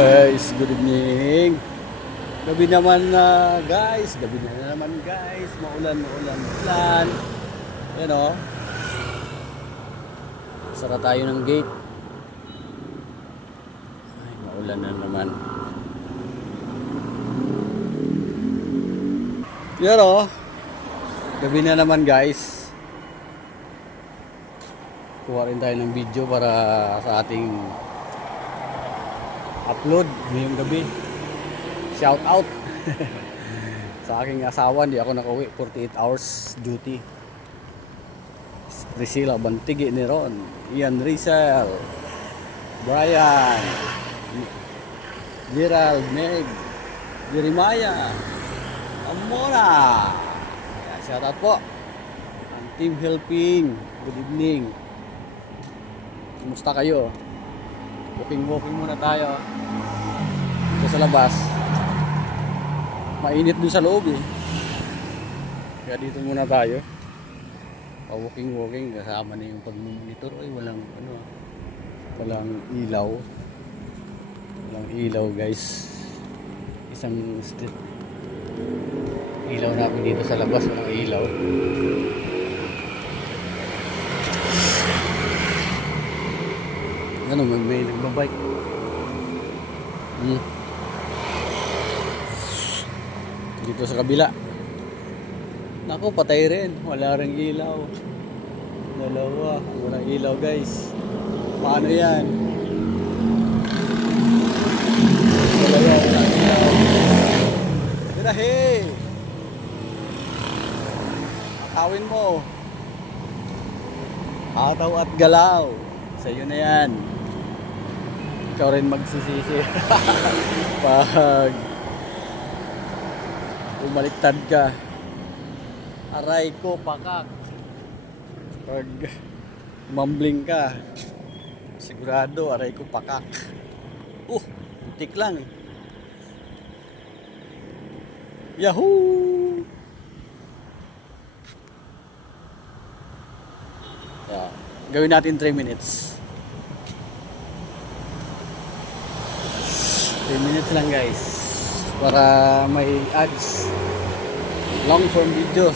Guys, good evening. Gabi naman na guys, gabi na naman guys. Maulan. Yan o. Sara tayo ng gate. Ay, maulan na naman. Yan o. Gabi na naman guys. Kuha rin tayo ng video para sa ating upload ngayong gabi. Shout out sa aking asawa, hindi ako nakauwi, 48 hours duty. Priscilla Bantigi ni Ron, Ian Rizal, Brian, Gerald, Meg, Jeremiah, Amora. Shout out po ang team helping. Good evening, kumusta kayo? Walking muna tayo dito sa labas. Mainit dun sa loob eh. Kaya dito muna tayo. Walking kasama na yung pag-monitor. Ay walang ilaw. Walang ilaw guys. Isang street ilaw namin dito sa labas, walang ilaw. Ano, may nagbabike. Dito sa kabila. Naku, patay rin. Wala ring ilaw. Dalawa. Walang ilaw guys. Paano yan? Dalawa, walang ilaw. Ganahe! Atawin mo. Ataw at galaw. Sa'yo na yan. Ikaw rin magsisisi pag umaliktad ka. Aray ko pakak. Pag mambling ka, sigurado aray ko pakak. Tik lang. Yahoo! Yeah. Gawin natin 3 minutes. 3 minutes lang guys para may ads. Long form video.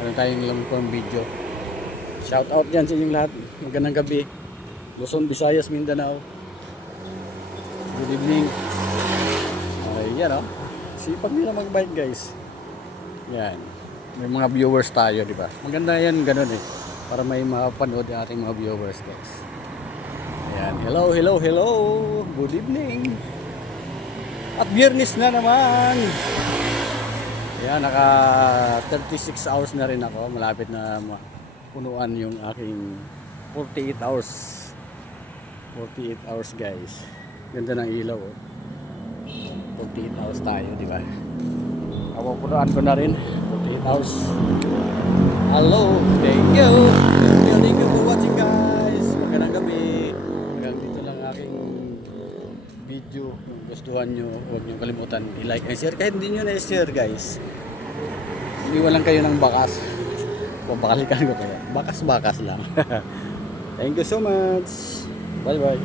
Meron tayong long form video. Shout out dyan sa inyong lahat. Magandang gabi. Luzon, Visayas, Mindanao. Good evening. Yan o. Sipag nila magbike guys. Yan. May mga viewers tayo, di ba? Maganda yan ganun eh. Para may mapanood yung ating mga viewers guys. Ayan. Hello. Good evening. At Biyernes na naman. Ayan, naka 36 hours na rin ako. Malapit na punuan yung aking 48 hours. 48 hours guys. Ganda ng ilaw. 48 hours tayo, di ba? Punuan ko na rin. 48 hours. Hello. Thank you for watching guys. Magandang gabi. Hanggang dito lang aking video. Kung gustuhan nyo, huwag nyo kalimutan i-like and share. Kahit hindi nyo na-share guys, iwalan kayo ng bakas. Babakalikan ko kayo. Bakas lang. Thank you so much. Bye bye.